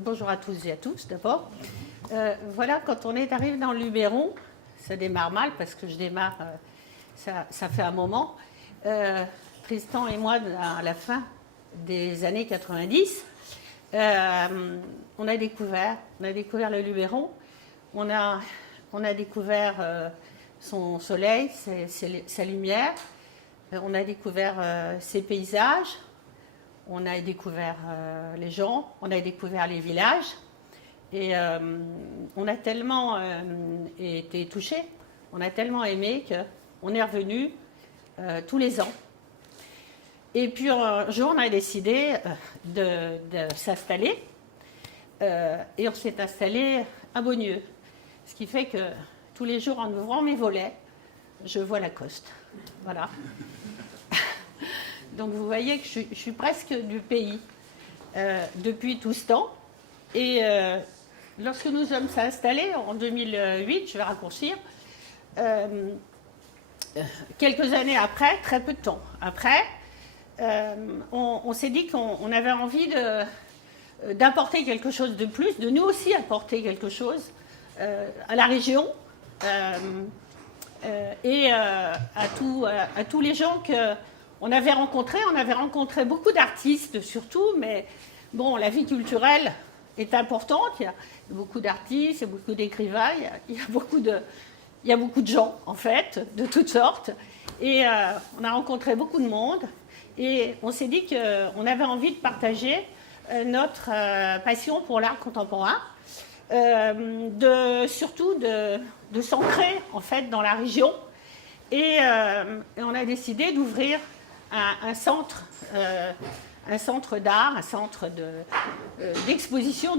Bonjour à tous et à tous d'abord. Voilà, quand on est arrivé dans le Luberon, ça démarre mal parce que je démarre, ça fait un moment. Tristan et moi, à la fin des années 90, on a découvert le Luberon, on a découvert son soleil, sa lumière, on a découvert ses paysages, on a découvert les gens, on a découvert les villages. Et on a tellement été touchés, on a tellement aimé qu'on est revenu tous les ans. Et puis un jour, on a décidé de s'installer. Et on s'est installé à Beaunieu. Ce qui fait que tous les jours, en ouvrant mes volets, je vois la Coste. Voilà. Donc vous voyez que je suis presque du pays depuis tout ce temps. Et lorsque nous sommes installés en 2008, je vais raccourcir, quelques années après, très peu de temps après, on s'est dit qu'on avait envie d'apporter quelque chose de plus, de nous aussi apporter quelque chose à la région et à tous les gens qu'on avait rencontrés. On avait rencontré beaucoup d'artistes surtout, mais bon, la vie culturelle est importante. Il y a beaucoup d'artistes, il y a beaucoup d'écrivains, il y a beaucoup de gens, en fait, de toutes sortes. Et on a rencontré beaucoup de monde. Et on s'est dit qu'on avait envie de partager notre passion pour l'art contemporain, surtout de s'ancrer, en fait, dans la région. Et on a décidé d'ouvrir un centre d'art, un centre d'exposition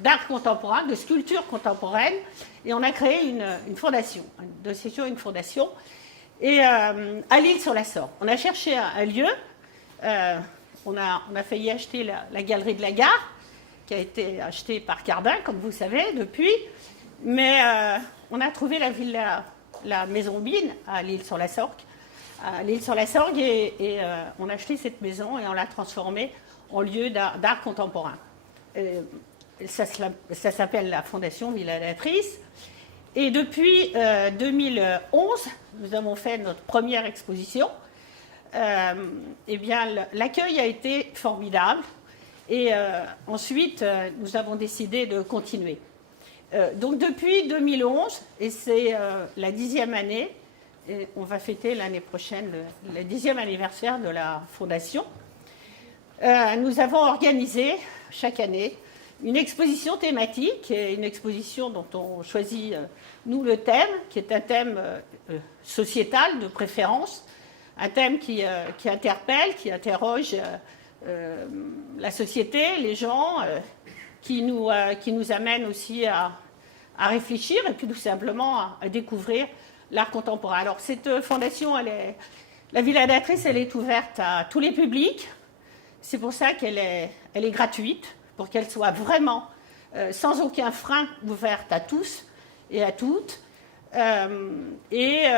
d'art contemporain, de sculpture contemporaine, et on a créé une fondation, une fondation, et à l'Isle-sur-la-Sorgue. On a cherché un lieu, on a failli acheter la galerie de la Gare, qui a été achetée par Cardin, comme vous savez, depuis, mais on a trouvé la maison Bine à l'Isle-sur-la-Sorgue, et on a acheté cette maison et on l'a transformée en lieu d'art contemporain. Ça s'appelle la Fondation Villadatrice. Et depuis 2011, nous avons fait notre première exposition. Eh bien, l'accueil a été formidable. Et ensuite, nous avons décidé de continuer. Donc depuis 2011, et c'est la 10e année, et on va fêter l'année prochaine le 10e anniversaire de la Fondation, nous avons organisé chaque année une exposition thématique, et une exposition dont on choisit, nous, le thème, qui est un thème sociétal de préférence, un thème qui interpelle, qui interroge la société, les gens, qui nous amène aussi à réfléchir et puis tout simplement à découvrir l'art contemporain. Alors cette fondation, la Villadatrice, elle est ouverte à tous les publics. C'est pour ça qu'elle est gratuite, pour qu'elle soit vraiment, sans aucun frein, ouverte à tous et à toutes. Et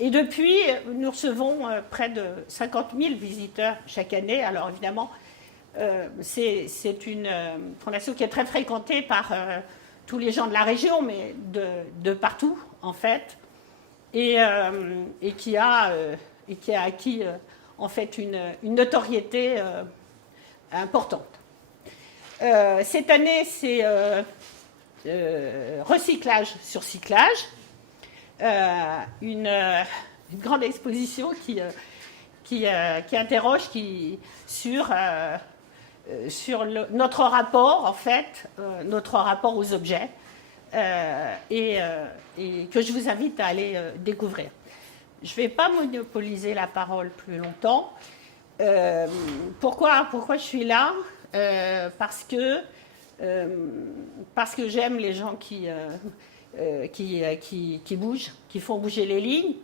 depuis, nous recevons près de 50 000 visiteurs chaque année. Alors évidemment, c'est une fondation qui est très fréquentée par tous les gens de la région, mais de partout, en fait, et qui a acquis, en fait, une notoriété importante. Cette année, c'est recyclage sur cyclage, une grande exposition qui interroge sur notre rapport, en fait, notre rapport aux objets, et que je vous invite à aller découvrir. Je ne vais pas monopoliser la parole plus longtemps. Pourquoi je suis là ? Parce que j'aime les gens qui bougent, qui font bouger les lignes,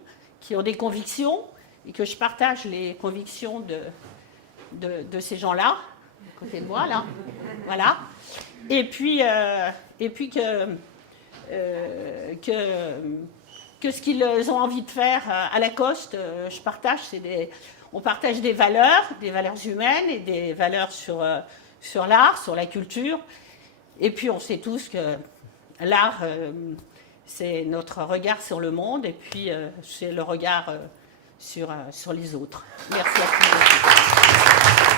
qui ont des convictions, et que je partage les convictions de ces gens-là, à côté de moi, là. Voilà. Et puis que ce qu'ils ont envie de faire à la Coste, je partage. On partage des valeurs humaines et des valeurs sur l'art, sur la culture. Et puis on sait tous que l'art, c'est notre regard sur le monde et puis c'est le regard sur les autres. Merci à tous.